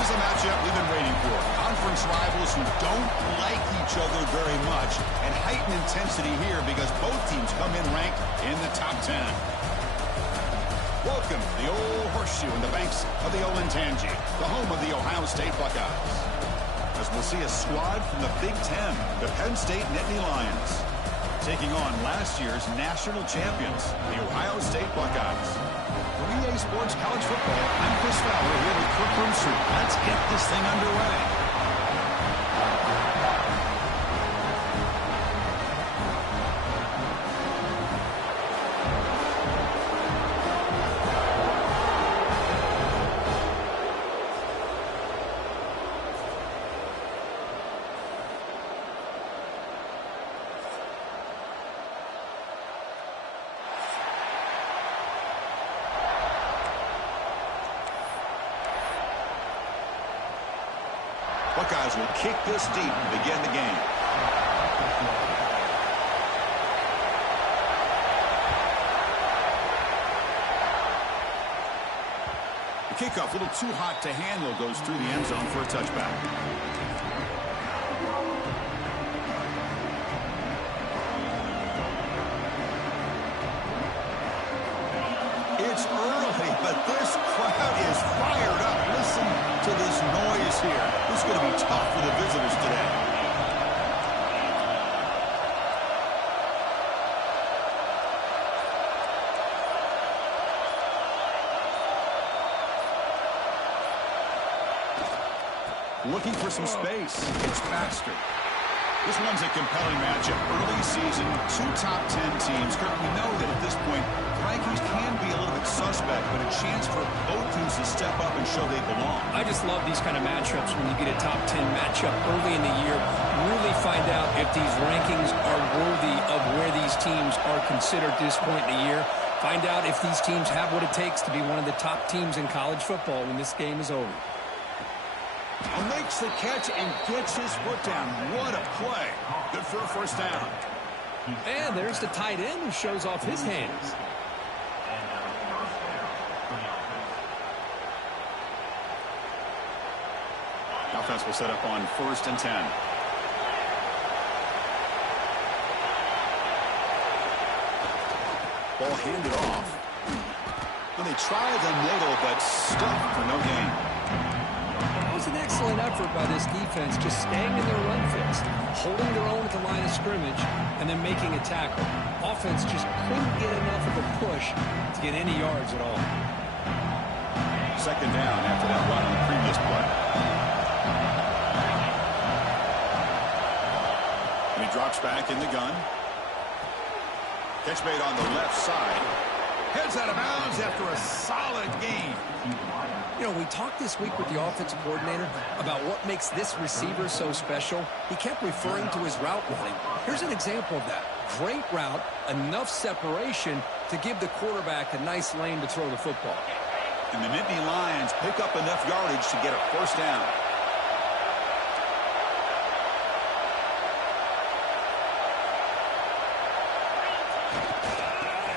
This is a matchup we've been waiting for. Conference rivals who don't like each other very much, and heightened intensity here because both teams come in ranked in the top 10. Welcome to the old horseshoe in the banks of the old Ncaa, the home of the Ohio State Buckeyes. As we'll see a squad from the Big Ten, the Penn State Nittany Lions, taking on last year's national champions, the Ohio State Buckeyes. For EA Sports College Football, I'm Chris Fowler here with Kirk Broomstreet. Let's get this thing underway. Buckeyes will kick this deep to begin the game. The kickoff, a little too hot to handle, goes through the end zone for a touchback. It's early, but this crowd is fired up. Listen to this noise here. This is going to be tough for the visitors today. Looking for some space. It's Baxter. This one's a compelling matchup. Early season, two top 10 teams. Kirk, we know that at this point, rankings can be a little bit suspect, but a chance for both teams to step up and show they belong. I just love these kind of matchups when you get a top 10 matchup early in the year. Really find out if these rankings are worthy of where these teams are considered at this point in the year. Find out if these teams have what it takes to be one of the top teams in college football when this game is over. Makes the catch and gets his foot down. What a play. Good for a first down. And there's the tight end who shows off his hands. Offense will set up on 1st and 10. Ball handed off. Well, they tried the middle, but stuck for no gain. It was an excellent effort by this defense, just staying in their run fix, holding their own at the line of scrimmage, and then making a tackle. Offense just couldn't get enough of a push to get any yards at all. Second down after that run on the previous play. And he drops back in the gun. Catch made on the left side. Heads out of bounds after a solid gain. You know, we talked this week with the offensive coordinator about what makes this receiver so special. He kept referring to his route running. Here's an example of that. Great route, enough separation to give the quarterback a nice lane to throw the football. And the Nittany Lions pick up enough yardage to get a first down.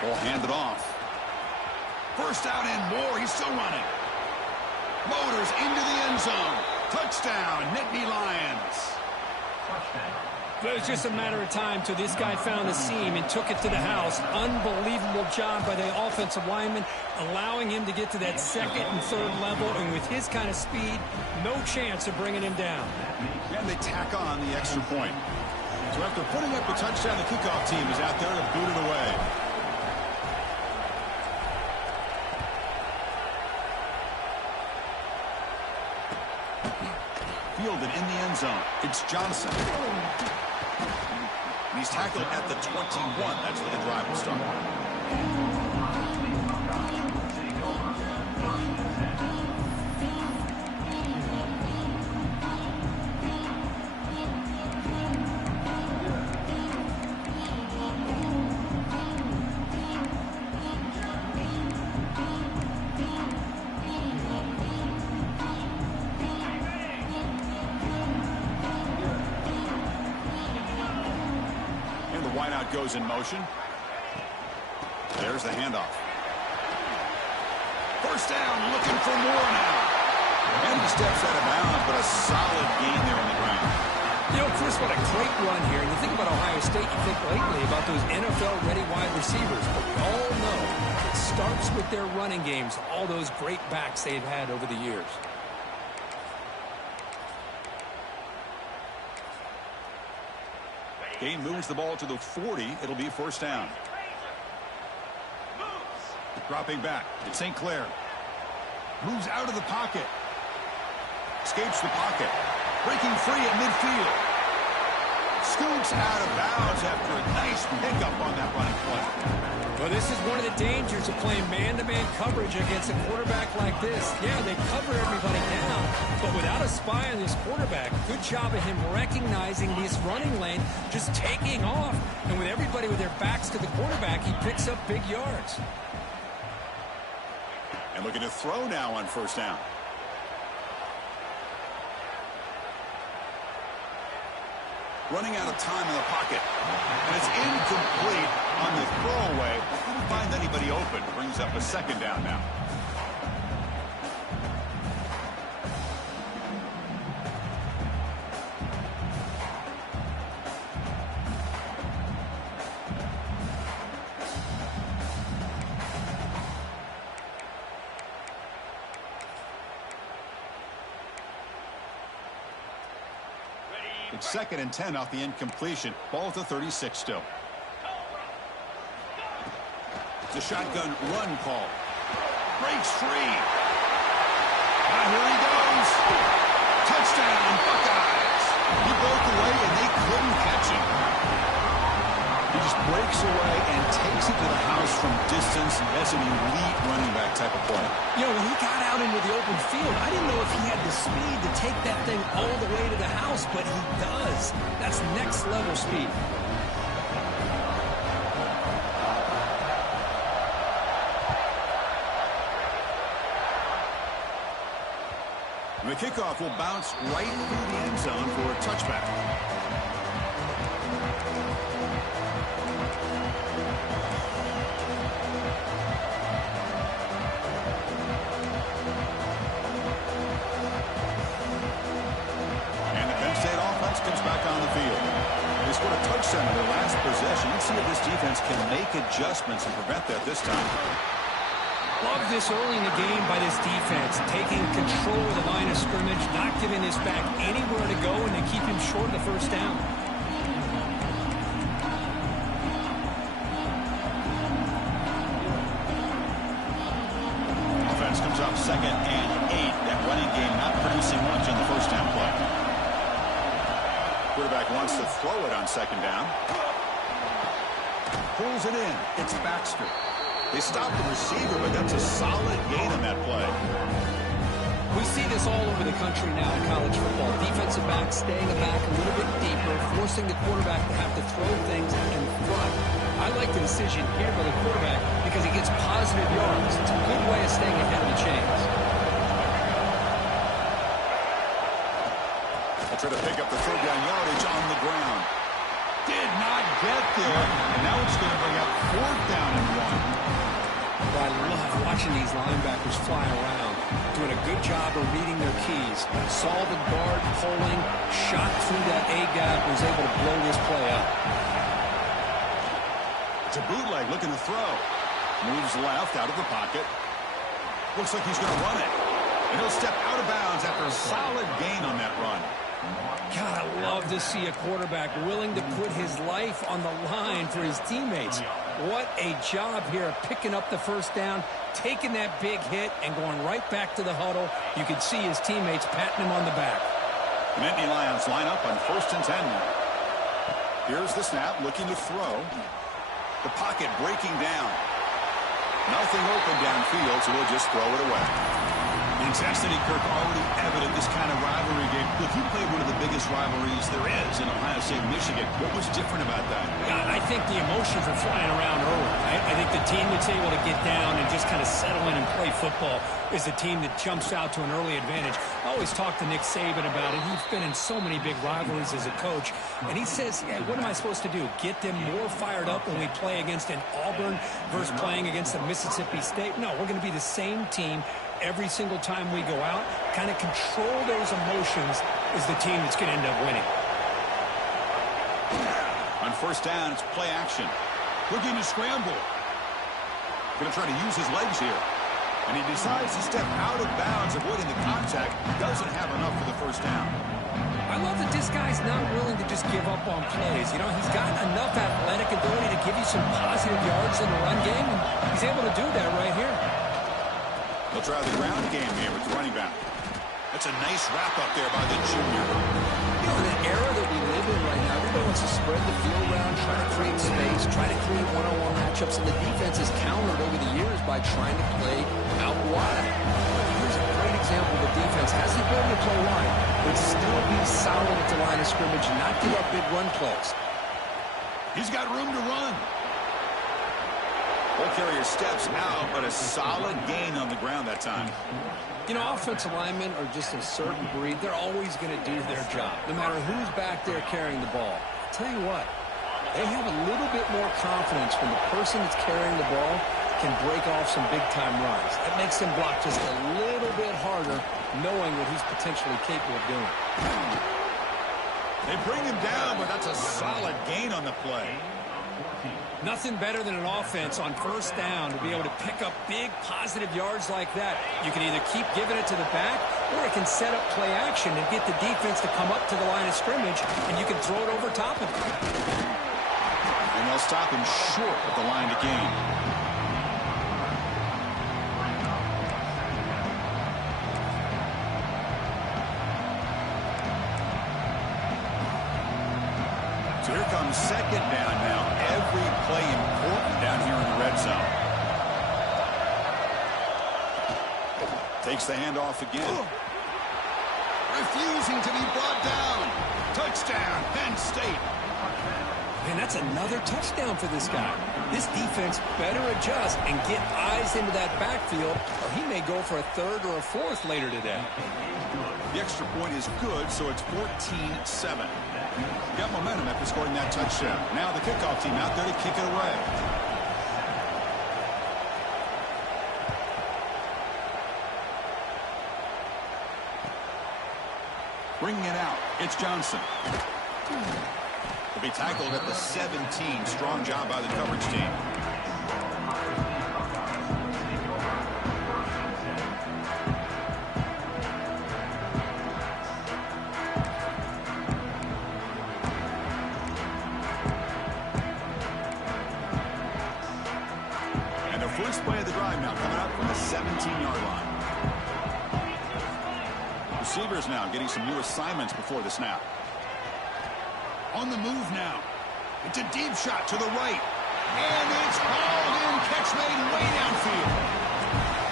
Ball handed off. First down and more. He's still running. Motors into the end zone. Touchdown, Nittany Lions. It was just a matter of time till this guy found the seam and took it to the house. Unbelievable job by the offensive lineman, allowing him to get to that second and third level. And with his kind of speed, no chance of bringing him down. And they tack on the extra point. So after putting up the touchdown, the kickoff team is out there to boot it away. Fielded in the end zone. It's Johnson. And he's tackled at the 21. That's where the drive will start. Wideout goes in motion. There's the handoff. First down, looking for more now. And he steps out of bounds, but a solid gain there on the ground. You know, Chris, what a great run here. And you think about Ohio State, you think lately about those NFL-ready wide receivers. But we all know it starts with their running games, all those great backs they've had over the years. Gain moves the ball to the 40. It'll be first down. Dropping back. It's St. Clair. Moves out of the pocket. Escapes the pocket. Breaking free at midfield. Scoots out of bounds after a nice pickup on that running play. Well, this is one of the dangers of playing man-to-man coverage against a quarterback like this. Yeah, they cover everybody down, but without a spy on this quarterback, good job of him recognizing this running lane, just taking off. And with everybody with their backs to the quarterback, he picks up big yards. And looking to throw now on first down. Running out of time in the pocket. And it's incomplete on the throwaway. Couldn't find anybody open. Brings up a second down now. It's 2nd and 10 off the incompletion. Ball at the 36 still. It's a shotgun run call. Breaks free. Here he goes. Touchdown, Buckeyes. He broke away and they couldn't catch him. He just breaks away and takes it to the house from distance. That's an elite running back type of play. You know, when he got out into the open field, I didn't know if he had the speed to take that thing all the way to the house, but he does. That's next level speed. And the kickoff will bounce right through the end zone for a touchback. Comes back on the field. They scored a touchdown in their last possession. Let's see if this defense can make adjustments and prevent that this time. Love this early in the game by this defense, taking control of the line of scrimmage, not giving this back anywhere to go, and to keep him short of the first down. Offense comes up 2nd and 8. That running game not producing much on the first down play. Quarterback wants to throw it on 2nd down. Pulls it in. It's Baxter. They stopped the receiver, but that's a solid gain on that play. We see this all over the country now in college football. Defensive backs staying back a little bit deeper, forcing the quarterback to have to throw things in front. I like the decision here by the quarterback because he gets positive yards. It's a good way of staying ahead of the chains. Try to pick up the 3rd down yardage on the ground. Did not get there. And now it's going to bring up 4th down and 1. Well, I love watching these linebackers fly around, doing a good job of reading their keys. Saw the guard pulling, shot through that A-gap, was able to blow this play up. It's a bootleg looking to throw. Moves left out of the pocket. Looks like he's going to run it. And he'll step out of bounds after a solid gain on that run. God, I love to see a quarterback willing to put his life on the line for his teammates. What a job here of picking up the first down, taking that big hit, and going right back to the huddle. You can see his teammates patting him on the back. The Nittany Lions line up on 1st and 10. Here's the snap, looking to throw. The pocket breaking down. Nothing open downfield, so he'll just throw it away. The intensity, Kirk, already evident this kind of rivalry game. Look, you played one of the biggest rivalries there is in Ohio State, Michigan. What was different about that? Yeah, I think the emotions are flying around early. I think the team that's able to get down and just kind of settle in and play football is the team that jumps out to an early advantage. I always talk to Nick Saban about it. He's been in so many big rivalries as a coach, and he says, yeah, what am I supposed to do? Get them more fired up when we play against an Auburn versus playing against a Mississippi State? No, we're going to be the same team every single time we go out. Kind of control those emotions is the team that's going to end up winning. On first down, it's play action. Looking to scramble. Going to try to use his legs here. And he decides to step out of bounds, avoiding the contact. Doesn't have enough for the first down. I love that this guy's not willing to just give up on plays. You know, he's got enough athletic ability to give you some positive yards in the run game, and he's able to do that right here. They'll try the ground game here with the running back. That's a nice wrap up there by the junior. You know, in an era that we live in right now, everybody wants to spread the field around, try to create space, try to create one-on-one matchups, and the defense has countered over the years by trying to play out wide. But here's a great example. The defense has the ability to play wide, but still be solid at the line of scrimmage and not give up big run plays. He's got room to run. Ball carrier steps out, but a solid gain on the ground that time. You know, offensive linemen are just a certain breed. They're always going to do their job, no matter who's back there carrying the ball. I'll tell you what, they have a little bit more confidence when the person that's carrying the ball can break off some big-time runs. That makes them block just a little bit harder, knowing what he's potentially capable of doing. They bring him down, but that's a solid gain on the play. Nothing better than an offense on first down to be able to pick up big positive yards like that. You can either keep giving it to the back, or it can set up play action and get the defense to come up to the line of scrimmage, and you can throw it over top of them. And they'll stop him short of the line to gain. So here comes second down now. Every play important down here in the red zone. Takes the handoff again. Refusing to be brought down. Touchdown, Penn State. Man, that's another touchdown for this guy. This defense better adjust and get eyes into that backfield, or he may go for a third or a fourth later today. The extra point is good, so it's 14-7. Got momentum after scoring that touchdown. Now the kickoff team out there to kick it away. Bringing it out, it's Johnson. He'll be tackled at the 17. Strong job by the coverage team. First play of the drive now coming up from the 17-yard line. Receivers now getting some new assignments before the snap. On the move now. It's a deep shot to the right. And it's hauled in. Catch made way downfield.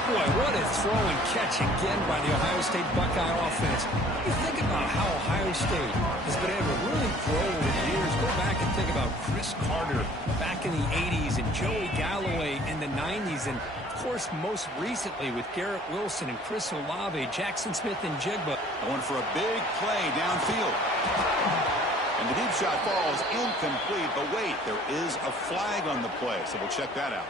Boy, what a throw and catch again by the Ohio State Buckeye offense. You think about how Ohio State has been able to really grow over the years. Go back and think about Chris Carter back in the 80s and Joey Galloway in the 90s. And, of course, most recently with Garrett Wilson and Chris Olave, Jackson Smith and Jigba. Going for a big play downfield. And the deep shot falls incomplete. But wait, there is a flag on the play, so we'll check that out.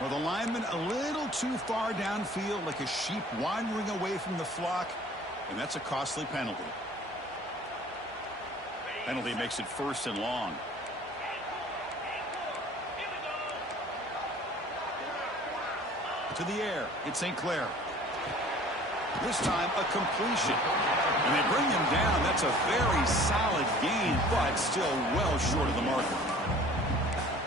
Well, the lineman a little too far downfield, like a sheep wandering away from the flock, and that's a costly penalty. Penalty makes it 1st and long. To the air, it's St. Clair. This time, a completion. And they bring him down. That's a very solid gain, but still well short of the marker.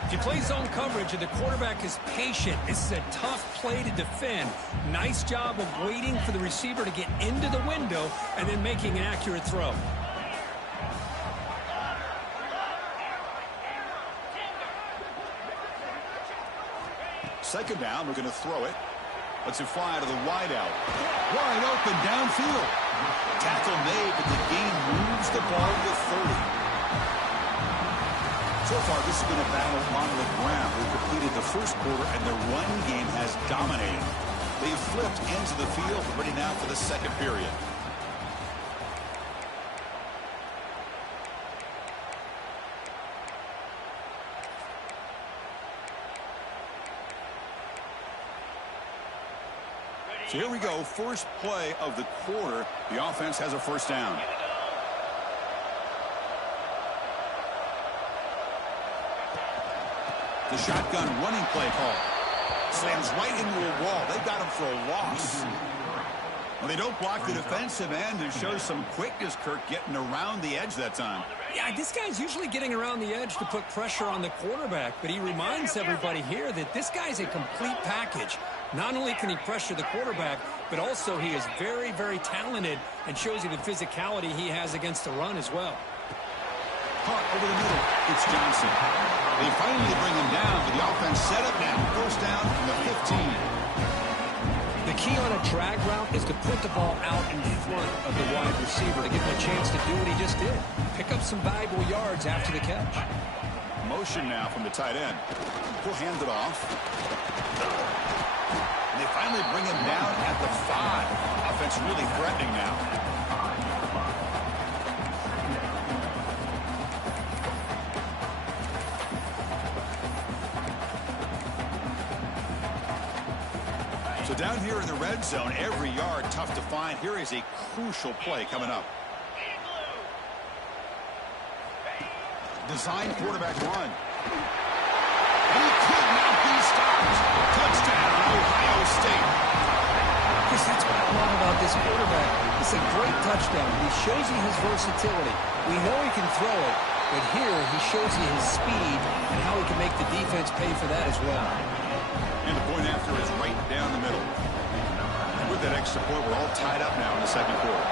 If you play zone coverage and the quarterback is patient, this is a tough play to defend. Nice job of waiting for the receiver to get into the window and then making an accurate throw. Second down, we're going to throw it. Let's it fly to the wide out. Wide open downfield. Tackle made, but the game moves the ball to 30. So far, this has been a battle on the ground. We've completed the first quarter, and the run game has dominated. They've flipped into the field, ready now for the second period. So here we go, first play of the quarter. The offense has a first down. The shotgun running play call. Slams right into a wall. They got him for a loss. Well, they don't block the defensive end and show some quickness, Kirk, getting around the edge that time. Yeah, this guy's usually getting around the edge to put pressure on the quarterback, but he reminds everybody here that this guy's a complete package. Not only can he pressure the quarterback, but also he is very, very talented and shows you the physicality he has against the run as well. Caught over the middle. It's Johnson. They finally bring him down, but the offense set up now. First down from the 15. The key on a drag route is to put the ball out in front of the wide receiver to give him a chance to do what he just did. Pick up some valuable yards after the catch. Motion now from the tight end. He'll hand it off. And they finally bring him down at the 5. Offense really threatening now. So down here in the red zone, every yard tough to find. Here is a crucial play coming up. Design quarterback run. And he could not be stopped. Touchdown, Ohio State. Chris, that's what I love about this quarterback. It's a great touchdown. He shows you his versatility. We know he can throw it, but here he shows you his speed and how he can make the defense pay for that as well. And the point after is right down the middle. And with that extra point, we're all tied up now in the second quarter.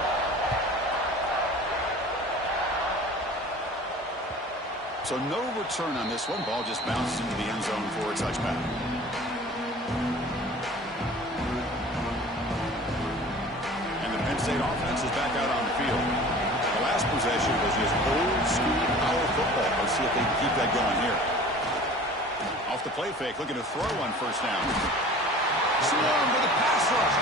So no return on this one. Ball just bounces into the end zone for a touchback. And the Penn State offense is back out on the field. The last possession was just old school power football. Let's see if they can keep that going here. Off the play fake, looking to throw on first down. Swarm with a pass rush.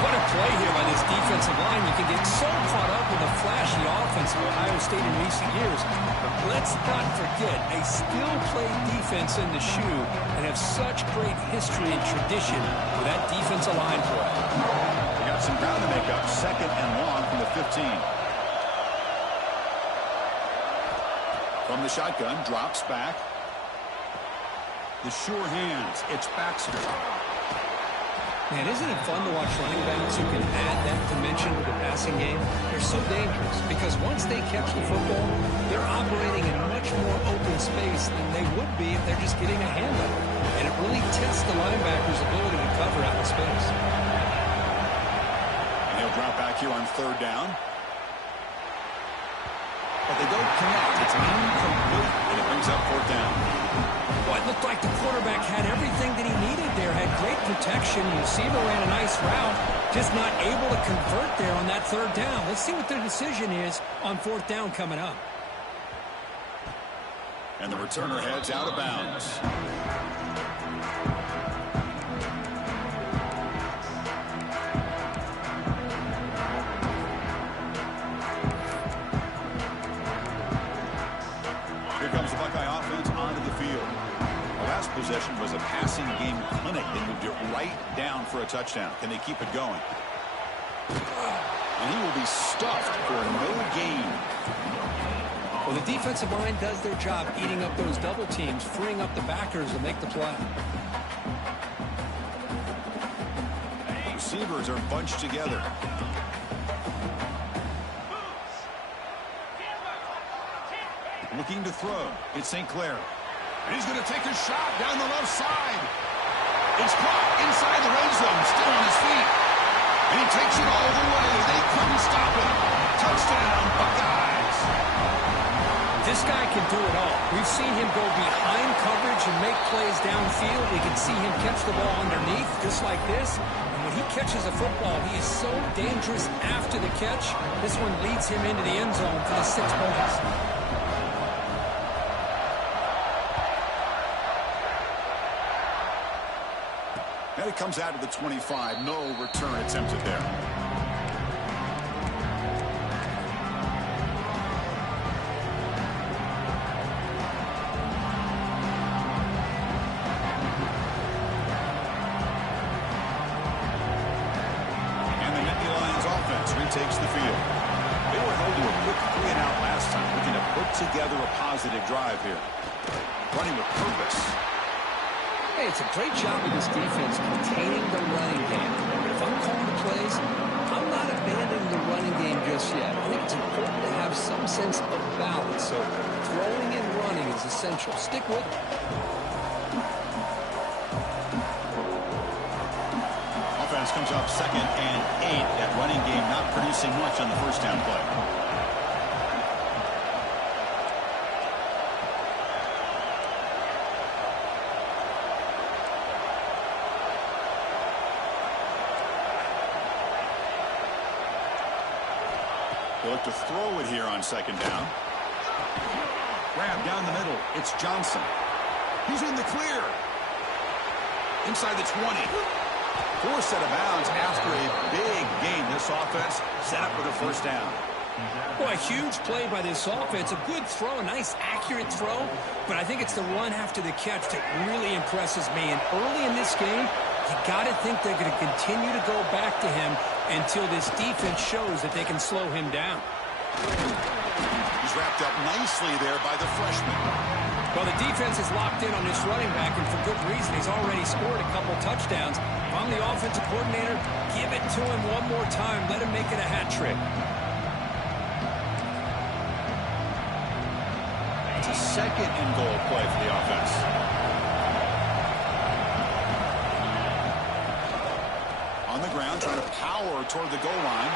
What a play here by this defensive line. You can get so caught up in the flashy offense of Ohio State in recent years. But let's not forget, a still-played defense in the shoe and have such great history and tradition with that defensive line play. They got some ground to make up. Second and long from the 15. From the shotgun, drops back. The sure hands. It's Baxter. Man, isn't it fun to watch running backs who can add that dimension to the passing game? They're so dangerous because once they catch the football, they're operating in much more open space than they would be if they're just getting a hand up. And it really tests the linebacker's ability to cover out in space. And he'll drop back here on third down. But they don't connect. It's incomplete, and it brings up fourth down. Well, it looked like the quarterback had everything that he needed there, had great protection. The receiver ran a nice route, just not able to convert there on that third down. Let's see what their decision is on fourth down coming up. And the returner heads out of bounds. Here comes the Buckeye offense onto the field. The last possession was a passing game clinic. They moved it right down for a touchdown. Can they keep it going? And he will be stuffed for no gain. Well, the defensive line does their job eating up those double teams, freeing up the backers to make the play. Receivers are bunched together. Looking to throw. It's St. Clair. And he's going to take a shot down the left side. It's caught inside the red zone, still on his feet. And he takes it all the way. They couldn't stop him. Touchdown, Buckeyes. This guy can do it all. We've seen him go behind coverage and make plays downfield. We can see him catch the ball underneath, just like this. And when he catches a football, he is so dangerous after the catch. This one leads him into the end zone for the 6 points. And it comes out to the 25. No return attempted there. And the Nittany Lions offense retakes the field. They were held to a quick 3-and-out last time, looking to put together a positive drive here. Running with purpose. Hey, it's a great job of this defense containing the running game. But if I'm calling the plays, I'm not abandoning the running game just yet. I think it's important to have some sense of balance. So throwing and running is essential. Stick with it. Offense comes up 2nd and 8. That running game not producing much on the first down play. They look to throw it here on 2nd down. Grab down the middle. It's Johnson. He's in the clear. Inside the 20. Forced out of bounds after a big gain. This offense set up with a first down. Boy, a huge play by this offense. A good throw, a nice accurate throw. But I think it's the run after the catch that really impresses me. And early in this game, you got to think they're going to continue to go back to him until this defense shows that they can slow him down. He's wrapped up nicely there by the freshman. Well, the defense is locked in on this running back, and for good reason. He's already scored a couple touchdowns. If I'm the offensive coordinator, give it to him one more time. Let him make it a hat trick. It's a 2nd and goal play for the offense. On the ground, trying to power toward the goal line.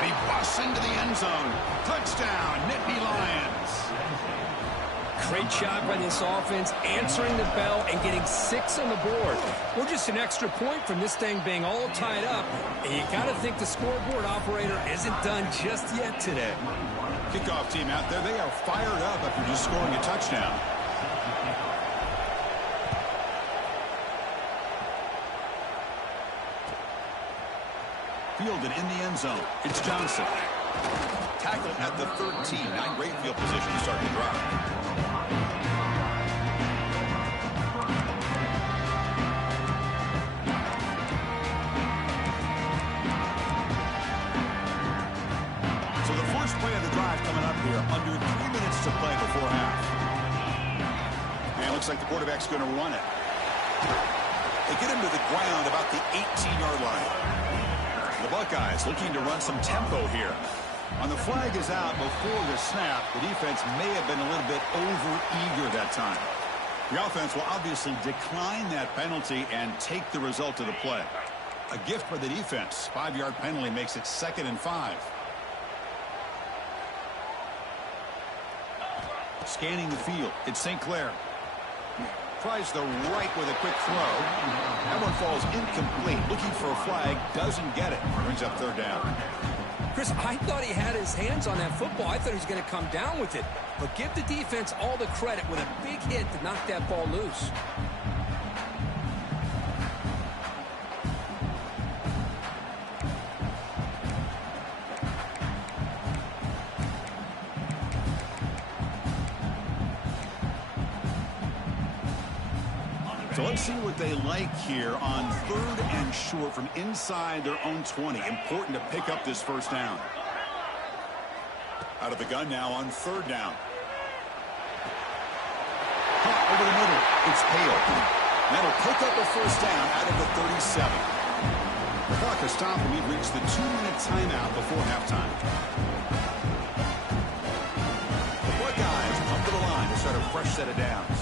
And he busts into the end zone. Touchdown, Nittany Lions. Great job by this offense, answering the bell and getting 6 on the board. We're just an extra point from this thing being all tied up. And you got to think the scoreboard operator isn't done just yet today. Kickoff team out there, they are fired up after just scoring a touchdown. Fielded in the end zone. It's Johnson. Tackled at the 13. Not great field position to start the drive. So the first play of the drive coming up here. Under 3 minutes to play before half. And it looks like the quarterback's going to run it. They get him to the ground about the 18-yard line. The Buckeyes looking to run some tempo here. On the flag is out before the snap. The defense may have been a little bit over-eager that time. The offense will obviously decline that penalty and take the result of the play. A gift for the defense. 5-yard penalty makes it 2nd and 5. Scanning the field. It's St. Clair. Tries the right with a quick throw. That one falls incomplete. Looking for a flag. Doesn't get it. Brings up 3rd down. Chris, I thought he had his hands on that football. I thought he was going to come down with it. But give the defense all the credit with a big hit to knock that ball loose. So let's see what they like here on 3rd and short from inside their own 20. Important to pick up this first down. Out of the gun now on 3rd down. Caught over the middle. It's Hale. That'll pick up a first down out of the 37. The clock has stopped and we've reached the 2-minute timeout before halftime. The Buckeyes come to the line to start a fresh set of downs.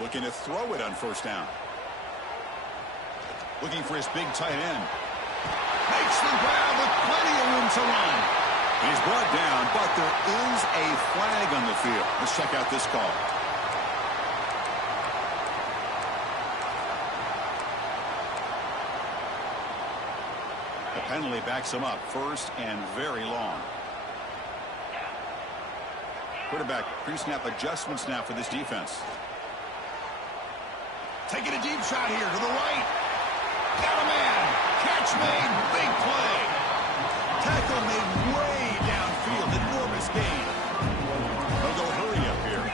Looking to throw it on first down. Looking for his big tight end. Makes the grab with plenty of room to run. He's brought down, but there is a flag on the field. Let's check out this call. The penalty backs him up. First and very long. Quarterback pre-snap adjustments now for this defense. Taking a deep shot here to the right. Got a man. Catch made. Big play. Tackle made way downfield. Enormous gain. They'll go hurry up here.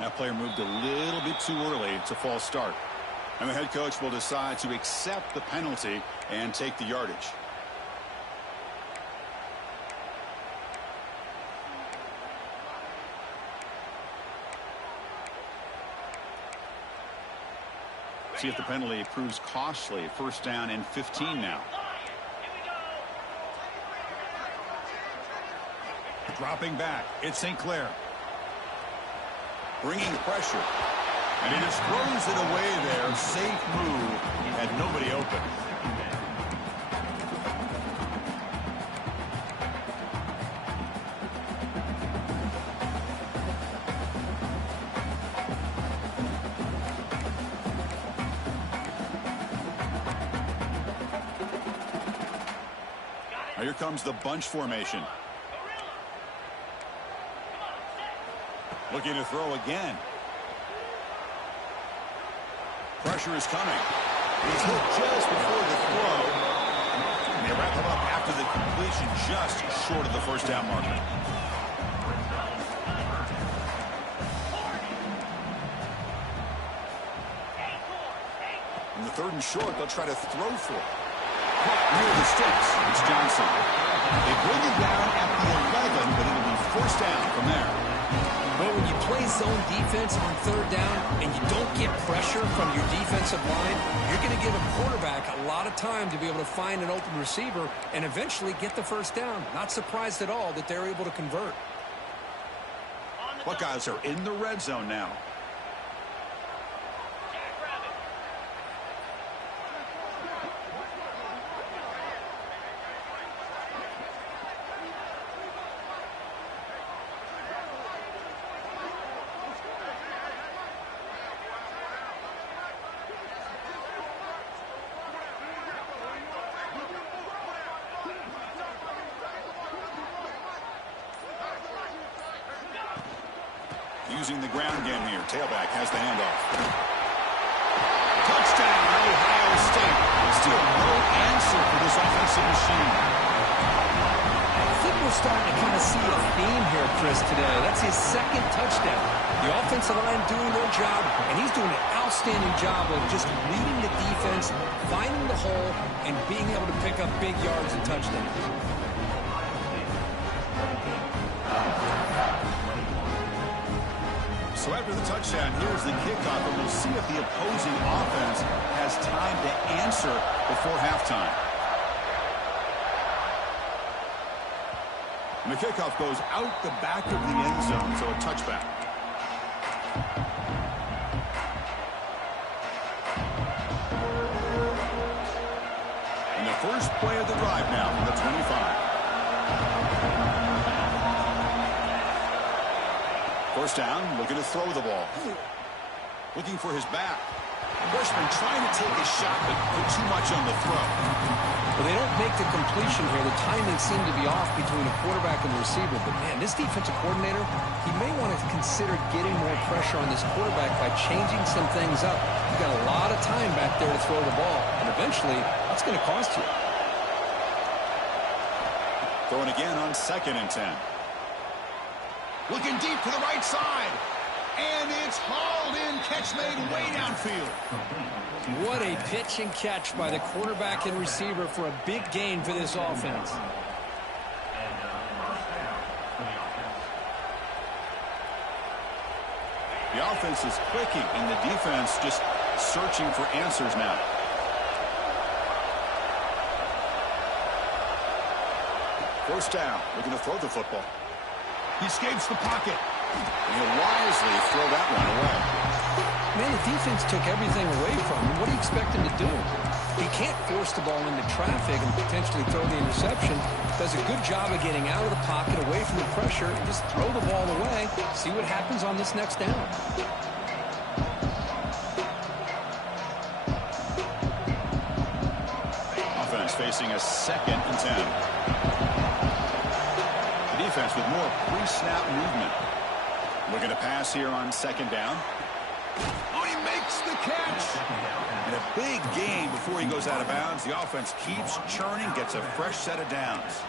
That player moved a little bit too early. It's a false start. And the head coach will decide to accept the penalty and take the yardage. See if the penalty proves costly. First down and 15 now. Dropping back. It's St. Clair. Bringing pressure. And he just throws it away there. Safe move. Had nobody open. Now here comes the bunch formation. Looking to throw again. Pressure is coming. He's hit just before the throw. And they wrap him up after the completion, just short of the first down marker. In the third and short, they'll try to throw for it. Caught near the sticks. It's Johnson. They bring it down at the 11, but it'll be first down from there. But when you play zone defense on third down and you don't get pressure from your defensive line, you're going to give a quarterback a lot of time to be able to find an open receiver and eventually get the first down. Not surprised at all that they're able to convert. Buckeyes are in the red zone now. Using the ground game here. Tailback has the handoff. Touchdown, Ohio State. Still no answer for this offensive machine. I think we're starting to kind of see a theme here, Chris, today. That's his second touchdown. The offensive line doing their job, and he's doing an outstanding job of just reading the defense, finding the hole, and being able to pick up big yards and touchdowns. So after the touchdown, here's the kickoff, and we'll see if the opposing offense has time to answer before halftime. And the kickoff goes out the back of the end zone, so a touchback. And the first play of the drive now from the 25. First down, looking to throw the ball. Looking for his back. Freshman trying to take a shot, but put too much on the throw. Well, they don't make the completion here. The timing seemed to be off between the quarterback and the receiver. But, man, this defensive coordinator, he may want to consider getting more pressure on this quarterback by changing some things up. You got a lot of time back there to throw the ball. And eventually, that's going to cost you. Throwing again on 2nd and 10. Looking deep to the right side. And it's hauled in. Catch made way downfield. What a pitch and catch by the quarterback and receiver for a big gain for this offense. The offense is clicking, and the defense just searching for answers now. First down. Looking to throw the football. He escapes the pocket. And he'll wisely throw that one away. Man, the defense took everything away from him. What do you expect him to do? He can't force the ball into traffic and potentially throw the interception. Does a good job of getting out of the pocket, away from the pressure, and just throw the ball away. See what happens on this next down. Offense facing a 2nd and 10. The defense with more pre-snap movement. Looking to pass here on 2nd down. Oh, he makes the catch. And a big gain before he goes out of bounds. The offense keeps churning, gets a fresh set of downs.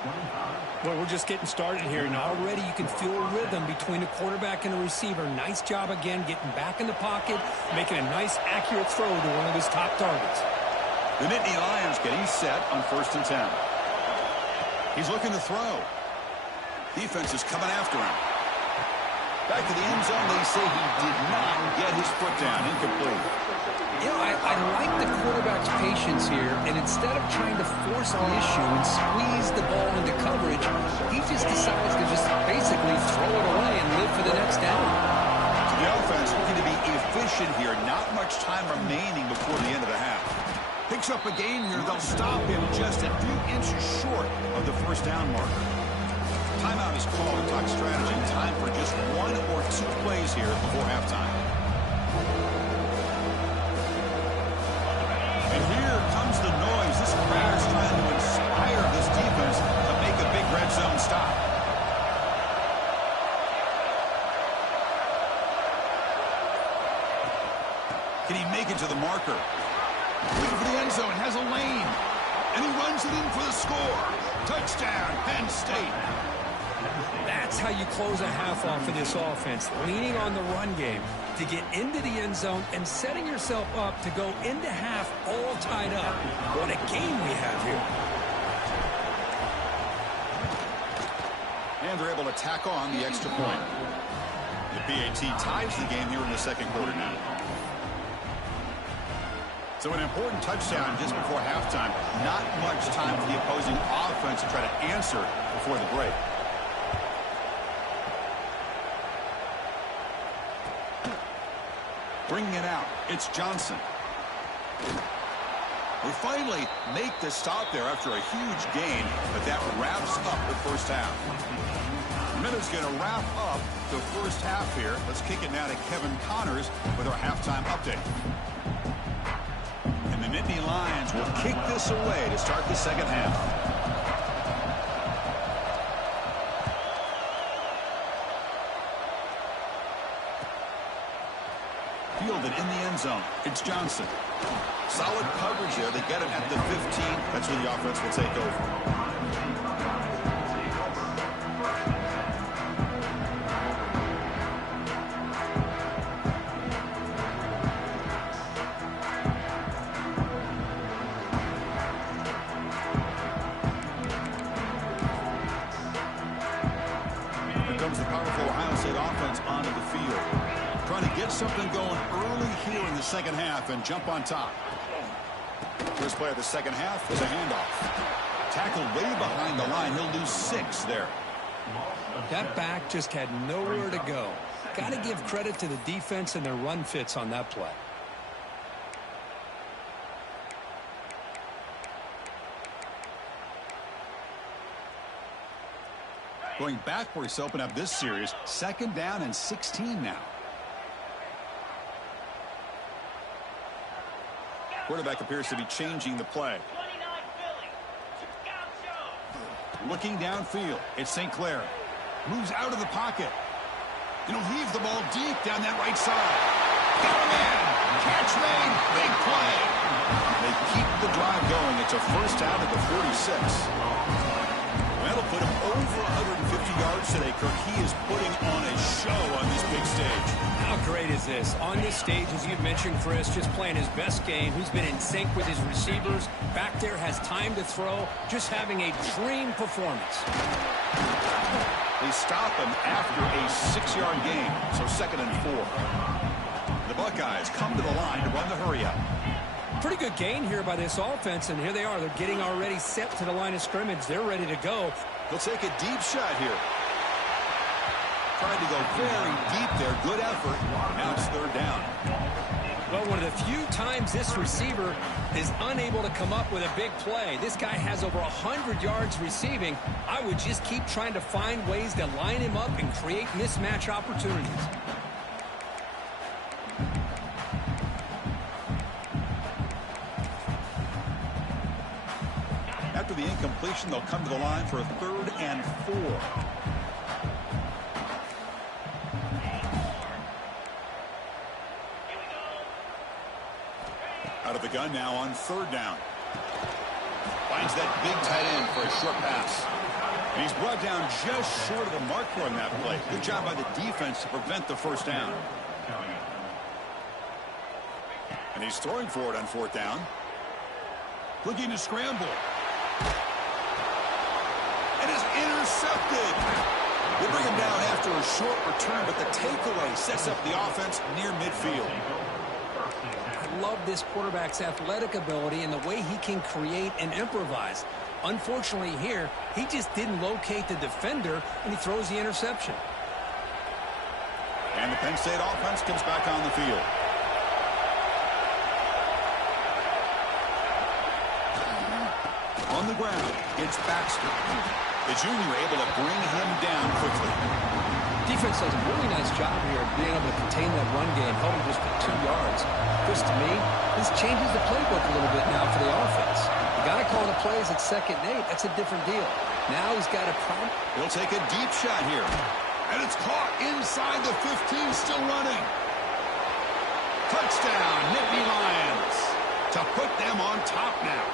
Well, we're just getting started here, and already you can feel a rhythm between the quarterback and the receiver. Nice job again getting back in the pocket, making a nice, accurate throw to one of his top targets. The Nittany Lions getting set on 1st and 10. He's looking to throw. Defense is coming after him. Back to the end zone, they say he did not get his foot down. Incomplete. You know, I like the quarterback's patience here, and instead of trying to force the issue and squeeze the ball into coverage, he just decides to just basically throw it away and live for the next down. So the offense looking to be efficient here. Not much time remaining before the end of the half. Picks up a gain here. They'll stop him just a few inches short of the 1st down marker. Timeout is called. Talk strategy. Time for just 1 or 2 plays here before halftime. And here comes the noise. This crowd is trying to inspire this defense to make a big red zone stop. Can he make it to the marker? Looking for the end zone. Has a lane. And he runs it in for the score. Touchdown, Penn State. That's how you close a half off for this offense, leaning on the run game to get into the end zone and setting yourself up to go into half all tied up. What a game we have here. And they're able to tack on the extra point. The PAT ties the game here in the 2nd quarter now. So an important touchdown just before halftime. Not much time for the opposing offense to try to answer before the break. Bringing it out, it's Johnson. We finally make the stop there after a huge gain, but that wraps up the 1st half. The Minnows going to wrap up the 1st half here. Let's kick it now to Kevin Connors with our halftime update. And the Nittany Lions will kick this away to start the 2nd half. Fielded in the end zone. It's Johnson. Solid coverage there. They get him at the 15. That's where the offense will take over. Here comes the powerful Ohio State offense onto the field. Trying to get something going early here in the 2nd half and jump on top. First play of the 2nd half is a handoff. Tackled way behind the line. He'll lose 6 there. That back just had nowhere to go. Got to give credit to the defense and their run fits on that play. Going backwards to open up this series. 2nd down and 16 now. Quarterback appears to be changing the play. Looking downfield, it's St. Clair. Moves out of the pocket. And he'll heave the ball deep down that right side. Got him in. Catch made. Big play. They keep the drive going. It's a 1st down at the 46. That'll put him over 150 yards today, Kirk. He is putting on a show on this big stage. How great is this? On this stage, as you mentioned, Chris, just playing his best game. He's been in sync with his receivers. Back there, has time to throw. Just having a dream performance. They stop him after a 6-yard gain, so 2nd and 4. The Buckeyes come to the line to run the hurry-up. Pretty good gain here by this offense, and here they are. They're getting already set to the line of scrimmage. They're ready to go. They'll take a deep shot here. Trying to go very deep there. Good effort. Now it's 3rd down. Well, one of the few times this receiver is unable to come up with a big play. This guy has over 100 yards receiving. I would just keep trying to find ways to line him up and create mismatch opportunities. After the incompletion, they'll come to the line for a 3rd and 4. Out of the gun now on 3rd down. Finds that big tight end for a short pass. And he's brought down just short of the marker on that play. Good job by the defense to prevent the 1st down. And he's throwing for it on 4th down. Looking to scramble. And is intercepted. They bring him down after a short return, but the takeaway sets up the offense near midfield. I love this quarterback's athletic ability and the way he can create and improvise. Unfortunately here, he just didn't locate the defender, and he throws the interception. And the Penn State offense comes back on the field. On the ground, it's Baxter. The junior able to bring him down quickly. Defense does a really nice job here of being able to contain that run game, held him just for 2 yards. Chris, to me, this changes the playbook a little bit now for the offense. You got to call the plays at 2nd and 8. That's a different deal. Now he's got a problem. He'll take a deep shot here. And it's caught inside the 15, still running. Touchdown, Nittany Lions. To put them on top now.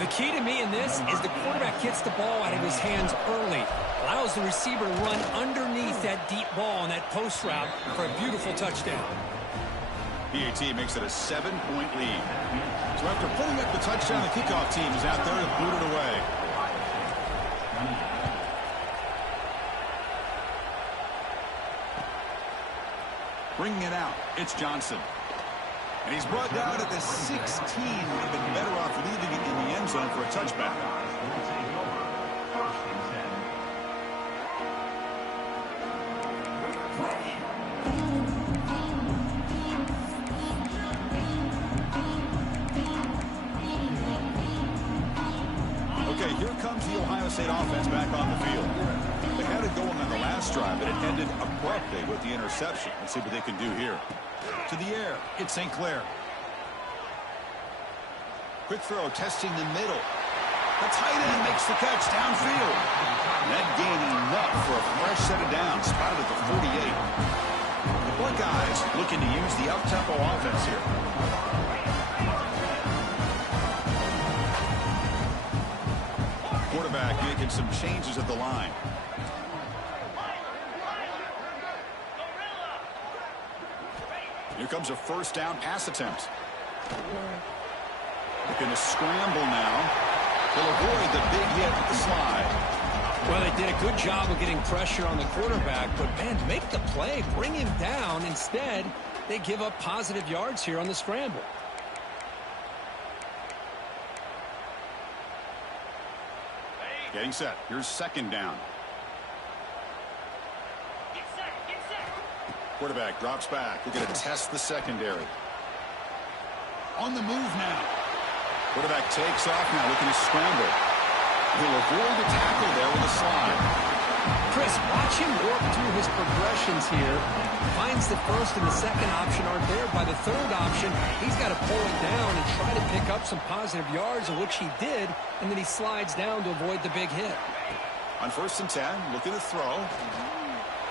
The key to me in this is the quarterback gets the ball out of his hands early, allows the receiver to run underneath that deep ball on that post route for a beautiful touchdown. PAT makes it a 7-point lead. So after pulling up the touchdown, the kickoff team is out there to boot it away. Bringing it out, it's Johnson. And he's brought down at the 16. Would have been better off leaving it in the end zone for a touchback. Okay, here comes the Ohio State offense back on the field. They had it going on the last drive, but it ended abruptly with the interception. Let's see what they can do here. To the air, it's St. Clair. Quick throw, testing the middle. The tight end makes the catch downfield. That gain enough for a fresh set of downs, spotted at the 48. The Buckeyes looking to use the up-tempo offense here. Quarterback making some changes at the line. Here comes a 1st down pass attempt. They're going to scramble now. They'll avoid the big hit with the slide. Well, they did a good job of getting pressure on the quarterback, but, man, make the play, bring him down. Instead, they give up positive yards here on the scramble. Getting set. Here's 2nd down. Quarterback drops back. They're going to test the secondary. On the move now. Quarterback takes off now, looking to scramble. He'll avoid the tackle there with a slide. Chris, watch him work through his progressions here. Finds the 1st and the 2nd option aren't there. By the 3rd option, he's got to pull it down and try to pick up some positive yards, of which he did, and then he slides down to avoid the big hit. On 1st and 10, looking to throw.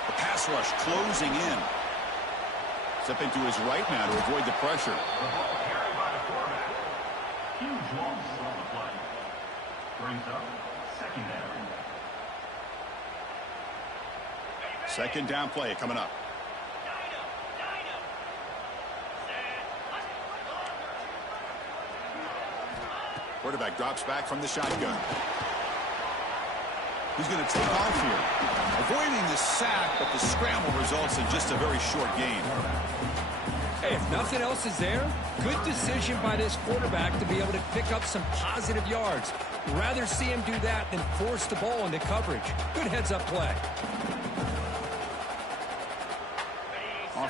The pass rush closing in. Stepping to his right now to avoid the pressure. Huge loss on the play. Brings up 2nd down. 2nd down play coming up. Quarterback drops back from the shotgun. He's going to take off here. Avoiding the sack, but the scramble results in just a very short gain. Hey, if nothing else is there, good decision by this quarterback to be able to pick up some positive yards. Rather see him do that than force the ball into coverage. Good heads-up play.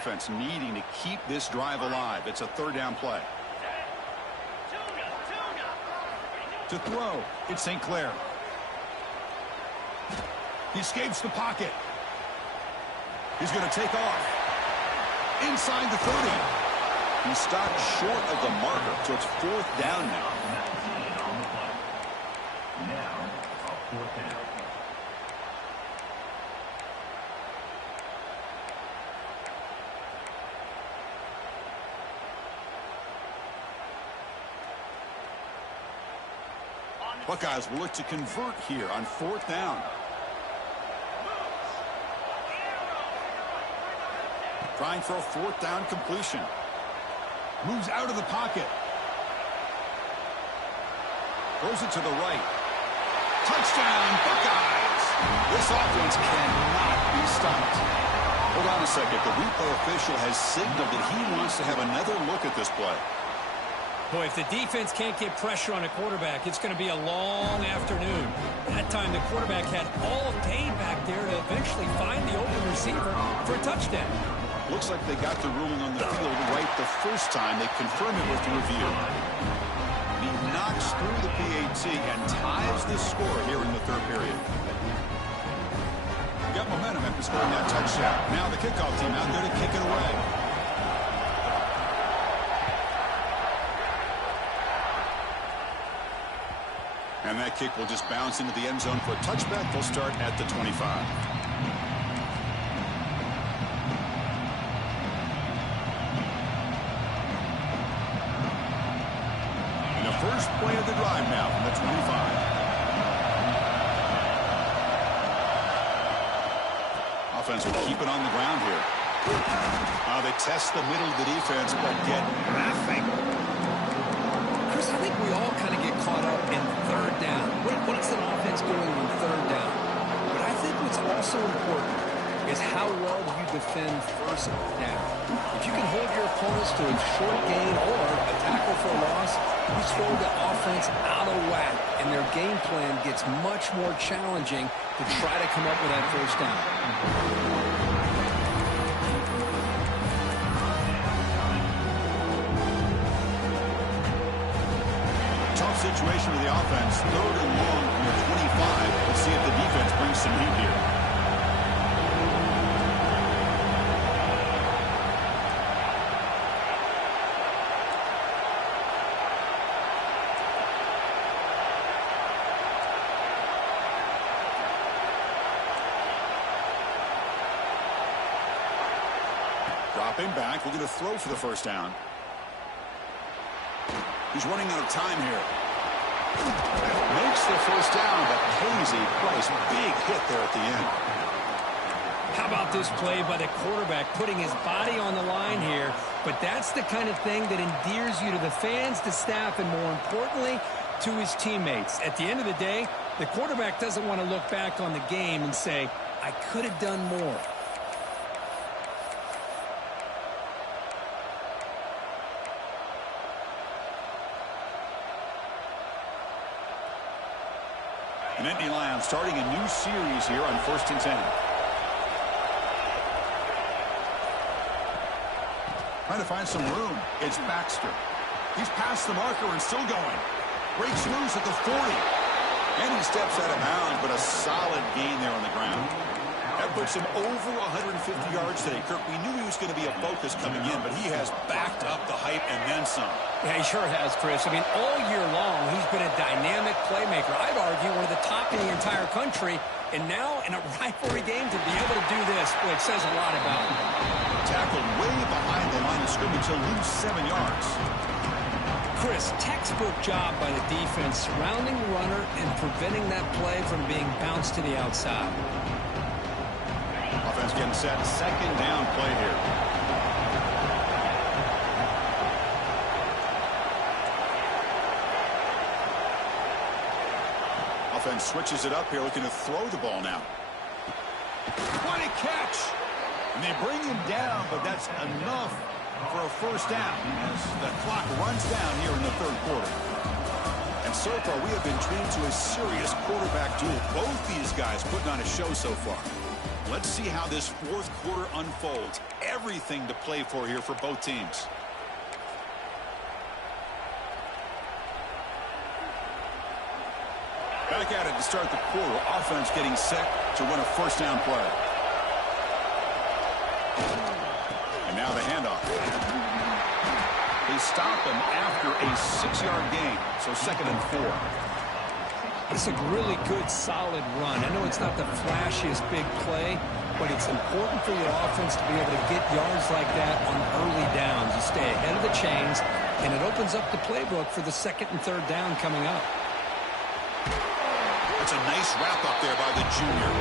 offense needing to keep this drive alive. It's a third down play. To throw, it's St. Clair. He escapes the pocket. He's going to take off. Inside the 30. He stopped short of the marker, so it's fourth down now. Now, a fourth down. Buckeyes will look to convert here on fourth down. Trying for a fourth down completion. Moves out of the pocket. Throws it to the right. Touchdown, Buckeyes! This offense cannot be stopped. Hold on a second. The replay official has signaled that he wants to have another look at this play. Boy, if the defense can't get pressure on a quarterback, it's going to be a long afternoon. That time, the quarterback had all day back there to eventually find the open receiver for a touchdown. Looks like they got the ruling on the field right the first time. They confirm it with the review. He knocks through the PAT and ties the score here in the third period. Got momentum after scoring that touchdown. Now the kickoff team out there to kick it away. And that kick will just bounce into the end zone for a touchback. They'll start at the 25. And the first play of the drive now from the 25. Offense will keep it on the ground here. They test the middle of the defense, but get nothing. Chris, I think we all kind of get caught up in third down. What is an offense doing on third down? But I think what's also important is how well do you defend first down. If you can hold your opponents to a short gain or a tackle for a loss, you throw the offense out of whack, and their game plan gets much more challenging to try to come up with that first down. Situation with the offense, third and long from the 25. Let's see if the defense brings some heat here. Dropping back, looking to throw for the first down. He's running out of time here. Makes the first down, but hazy place. Big hit there at the end. How about this play by the quarterback putting his body on the line here? But that's the kind of thing that endears you to the fans, the staff, and more importantly, to his teammates. At the end of the day, the quarterback doesn't want to look back on the game and say, I could have done more. And Nittany Lions starting a new series here on 1st and 10. Trying to find some room. It's Baxter. He's past the marker and still going. Breaks loose at the 40. And he steps out of bounds, but a solid gain there on the ground. That puts him over 150 yards today. Kirk, we knew he was going to be a focus coming in, but he has backed up the hype and then some. Yeah, he sure has, Chris. I mean, all year long, he's been a dynamic playmaker. I'd argue one of the top in the entire country. And now, in a rivalry game, to be able to do this, boy, it says a lot about him. Tackled way behind the line of scrimmage to lose 7 yards. Chris, textbook job by the defense, surrounding the runner and preventing that play from being bounced to the outside. Offense getting set. Second down play here. Offense switches it up here, looking to throw the ball now. What a catch! And they bring him down, but that's enough for a first down as the clock runs down here in the third quarter. And so far, we have been treated to a serious quarterback duel. Both these guys putting on a show so far. Let's see how this fourth quarter unfolds. Everything to play for here for both teams. Back at it to start the quarter. Offense getting set to run a first down play. And now the handoff. They stop him after a 6-yard gain. So 2nd and 4. It's a really good, solid run. I know it's not the flashiest big play, but it's important for your offense to be able to get yards like that on early downs. You stay ahead of the chains, and it opens up the playbook for the 2nd and 3rd down coming up. That's a nice wrap up there by the junior.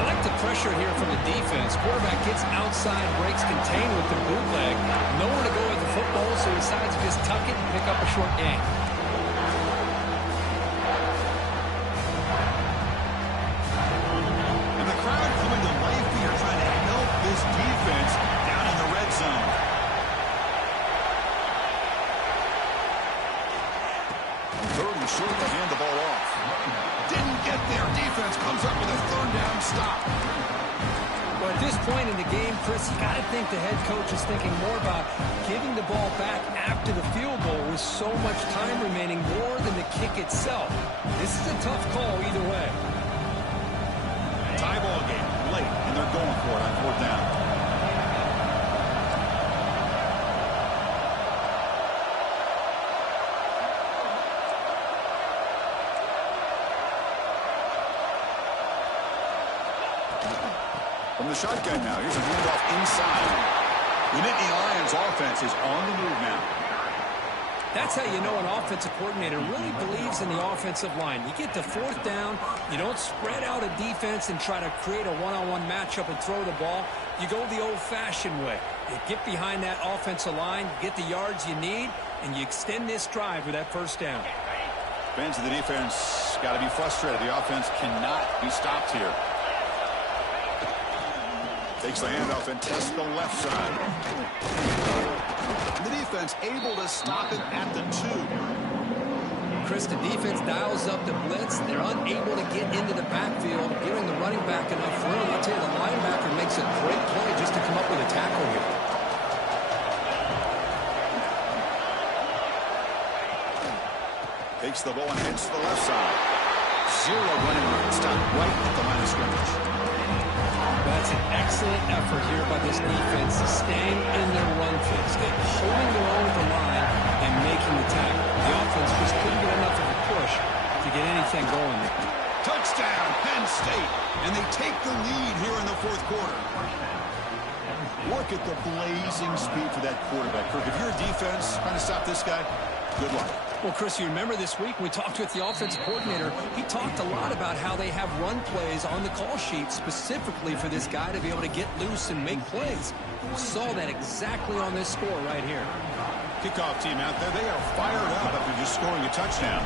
I like the pressure here from the defense. Quarterback gets outside, breaks contained with the bootleg. Nowhere to go with the football, so he decides to just tuck it and pick up a short gain. And the crowd coming to life here, trying to help this defense down in the red zone. Third and short to hand the ball off. Didn't get there. Defense comes up with a 3rd down stop. Well, at this point in the game, Chris, you got to think the head coach is thinking more about giving the ball back after the field goal with so much time remaining more than the kick itself. This is a tough call either way. Tie ball game late, and they're going for it on 4th down. From the shotgun now, here's a handoff inside. The Nittany Lions offense is on the move now. That's how you know an offensive coordinator really believes in the offensive line. You get to 4th down, you don't spread out a defense and try to create a one-on-one matchup and throw the ball. You go the old-fashioned way. You get behind that offensive line, get the yards you need, and you extend this drive with that 1st down. Fans of the defense got to be frustrated. The offense cannot be stopped here. Takes the handoff and tests the left side. And the defense able to stop it at the 2. Chris, the defense dials up the blitz. They're unable to get into the backfield, giving the running back enough room. I'll tell you, the linebacker makes a great play just to come up with a tackle here. Takes the ball and heads to the left side. 0 running room. Stop right at the line of scrimmage. That's an excellent effort here by this defense, staying in their run fix, holding their own with the line and making the tackle. The offense just couldn't get enough of a push to get anything going there. Touchdown, Penn State, and they take the lead here in the 4th quarter. Look at the blazing speed for that quarterback. Kirk, if you're a defense trying to stop this guy, good luck. Well, Chris, you remember this week we talked with the offensive coordinator. He talked a lot about how they have run plays on the call sheet specifically for this guy to be able to get loose and make plays. We saw that exactly on this score right here. Kickoff team out there, they are fired up after just scoring a touchdown.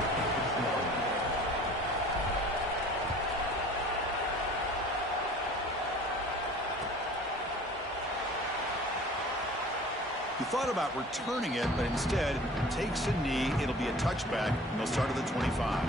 He thought about returning it, but instead takes a knee. It'll be a touchback, and they'll start at the 25.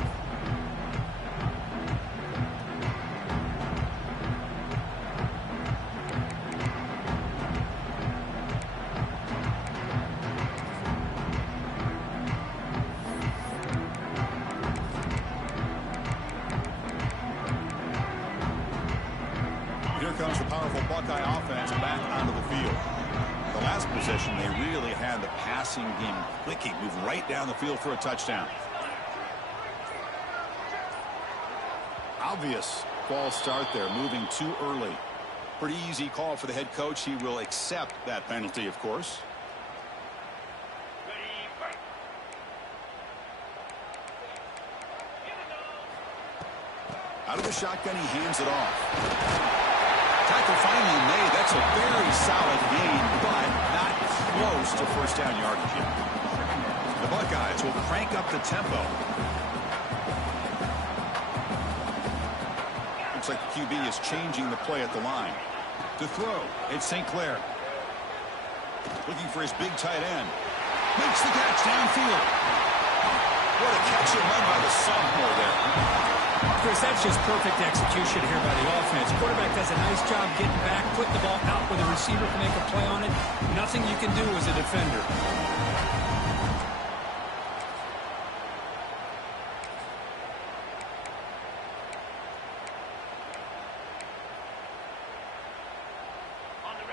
Here comes the powerful Buckeye offense back onto the field. The last possession, they really had the passing game clicking, move right down the field for a touchdown. Obvious false start there, moving too early. Pretty easy call for the head coach. He will accept that penalty, of course. Out of the shotgun, he hands it off. Tackle finally made. That's a very solid gain, but not close to 1st down yardage yet. The Buckeyes will crank up the tempo. Looks like the QB is changing the play at the line. To throw, it's St. Clair. Looking for his big tight end. Makes the catch downfield. What a catch and run by the sophomore there. Chris, that's just perfect execution here by the offense. Quarterback does a nice job getting back, putting the ball out where the receiver can make a play on it. Nothing you can do as a defender.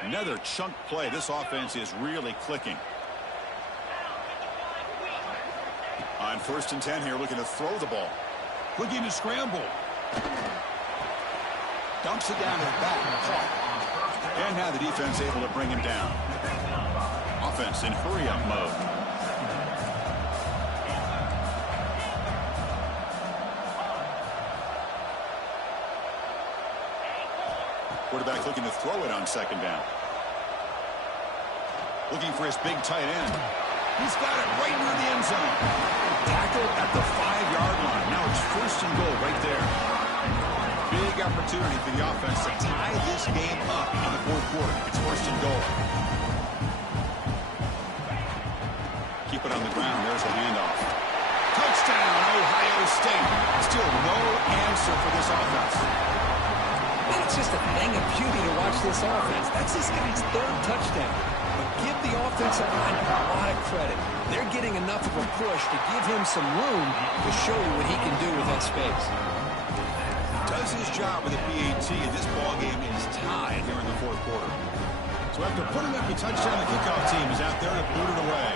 Another chunk play. This offense is really clicking. On 1st and 10 here, looking to throw the ball. Looking to scramble. Dumps it down to the back. Caught. And now the defense able to bring him down. Offense in hurry-up mode. Quarterback looking to throw it on 2nd down. Looking for his big tight end. He's got it right near the end zone. Tackle at the 5-yard line. Now it's 1st and goal right there. Big opportunity for the offense to tie this game up in the 4th quarter. It's 1st and goal. Keep it on the ground. There's the handoff. Touchdown, Ohio State. Still no answer for this offense. It's just a thing of beauty to watch this offense. That's this guy's 3rd touchdown. But give the offensive line a lot of credit. They're getting enough of a push to give him some room to show you what he can do with that space. Does his job with the PAT, and this ball game is tied here in the 4th quarter. So after putting up the touchdown, the kickoff team is out there to boot it away.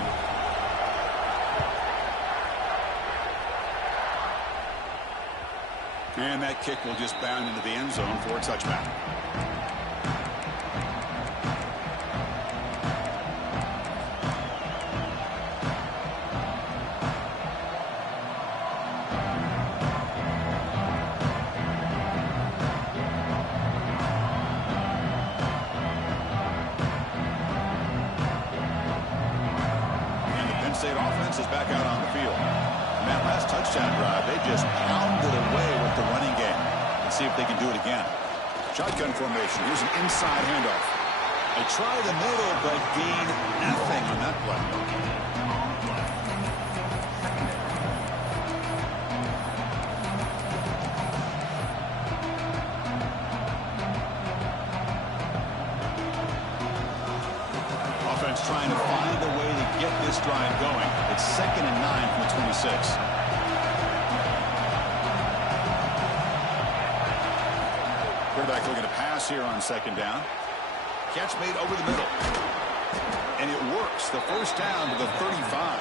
And that kick will just bound into the end zone for a touchback. And the Penn State offense is back out on the field. And that last touchdown drive, they just pounded away with the running game. Let's see if they can do it again. Shotgun formation. Here's an inside handoff. They try the middle, but gain nothing on that play. Offense trying to find a way to get this drive going. It's 2nd and 9 from the 26. Quarterback looking to pass here on 2nd down. Catch made over the middle. And it works. The 1st down to the 35.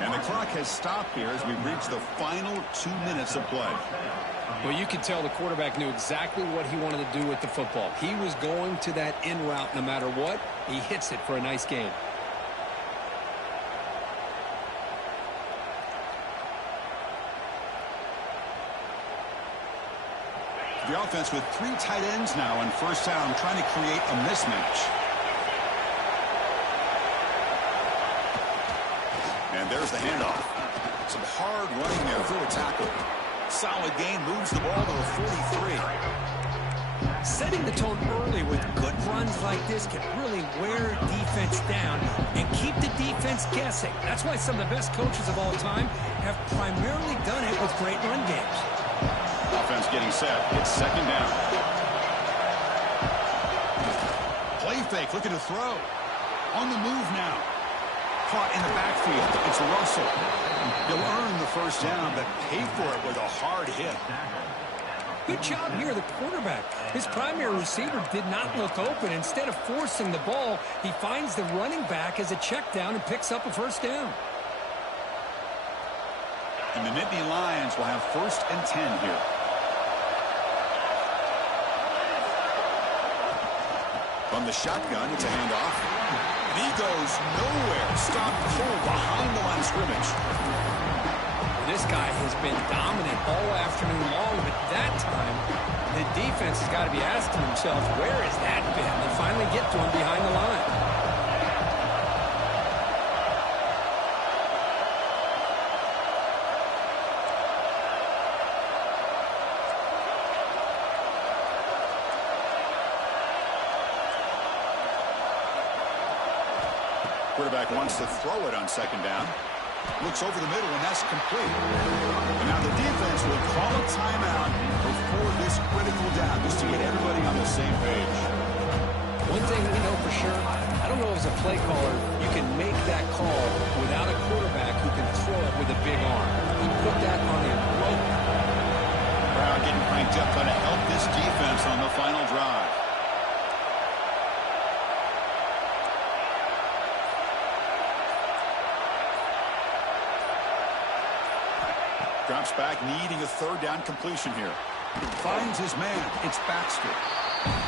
And the clock has stopped here as we reach the final 2 minutes of play. Well, you can tell the quarterback knew exactly what he wanted to do with the football. He was going to that in route no matter what. He hits it for a nice gain. The offense with 3 tight ends now on 1st down, trying to create a mismatch. And there's the handoff. Some hard running there through a tackle. Solid gain, moves the ball to the 43. Setting the tone early with good runs like this can really wear defense down and keep the defense guessing. That's why some of the best coaches of all time have primarily done it with great run games. Offense getting set. It's 2nd down. Play fake, looking to throw. On the move now. Caught in the backfield. It's Russell. He'll earn the 1st down, but pay for it with a hard hit. Good job here, the quarterback. His primary receiver did not look open. Instead of forcing the ball, he finds the running back as a check down and picks up a 1st down. And the Nittany Lions will have 1st and 10 here. From the shotgun, it's a handoff. And he goes nowhere. Stopped cold behind the line of scrimmage. This guy has been dominant all afternoon long, but that time, the defense has got to be asking themselves, where has that been? They finally get to him behind the line. Quarterback wants to throw it on 2nd down. Looks over the middle, and that's complete. And now the defense will call a timeout before this critical down, just to get everybody on the same page. One thing we know for sure, I don't know as a play caller, you can make that call without a quarterback who can throw it with a big arm. He put that on a rope. Brown getting cranked up, trying to help this defense on the final drive. Drops back, needing a third down completion here. Finds his man. It's Baxter.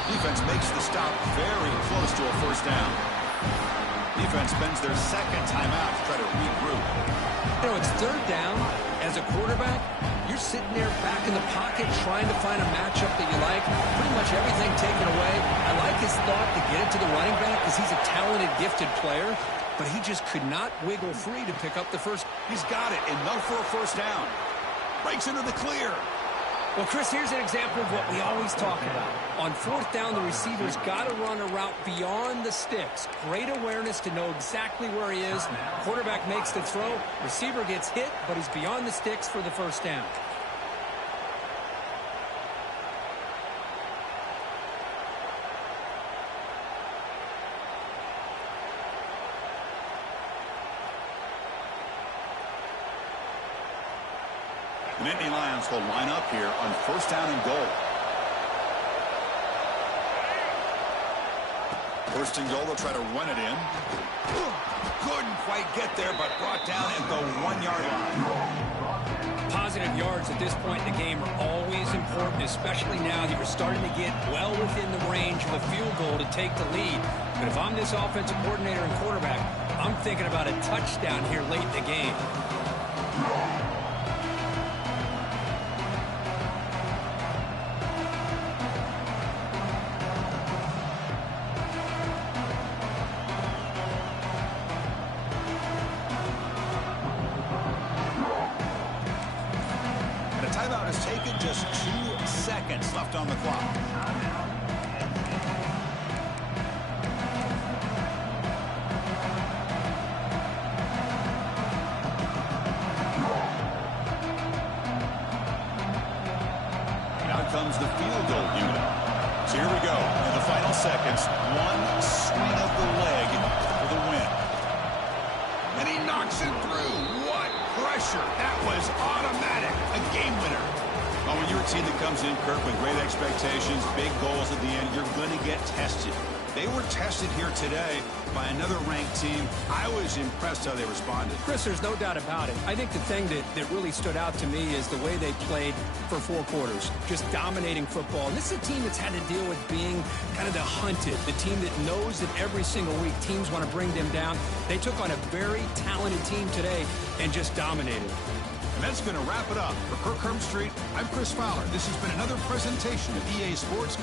Defense makes the stop very close to a first down. Defense spends their second timeout to try to regroup. You know, it's third down. As a quarterback, you're sitting there back in the pocket trying to find a matchup that you like. Pretty much everything taken away. I like his thought to get it to the running back because he's a talented, gifted player, but he just could not wiggle free to pick up the first. He's got it, enough for a first down. Breaks into the clear. Well, Chris, here's an example of what we always talk about. On fourth down, the receiver's got to run a route beyond the sticks. Great awareness to know exactly where he is. Quarterback makes the throw. Receiver gets hit, but he's beyond the sticks for the first down. The Nittany Lions will line up here on first down and goal. First and goal, they'll try to run it in. Couldn't quite get there, but brought down at the 1-yard line. Positive yards at this point in the game are always important, especially now that you're starting to get well within the range of a field goal to take the lead. But if I'm this offensive coordinator and quarterback, I'm thinking about a touchdown here late in the game. Timeout is taken, just 2 seconds left on the clock. Now comes the field goal unit. So here we go. In the final seconds, one swing of the leg for the win. And he knocks it through. What pressure. That was automatic. A game winner. Oh, when you're a team that comes in, Kirk, with great expectations, big goals at the end, you're going to get tested. They were tested here today by another ranked team. I was impressed how they responded. Chris, there's no doubt about it. I think the thing that really stood out to me is the way they played for 4 quarters, just dominating football. And this is a team that's had to deal with being kind of the hunted, the team that knows that every single week teams want to bring them down. They took on a very talented team today and just dominated. And that's going to wrap it up. For Kirk Herbstreit, I'm Chris Fowler. This has been another presentation of EA Sports.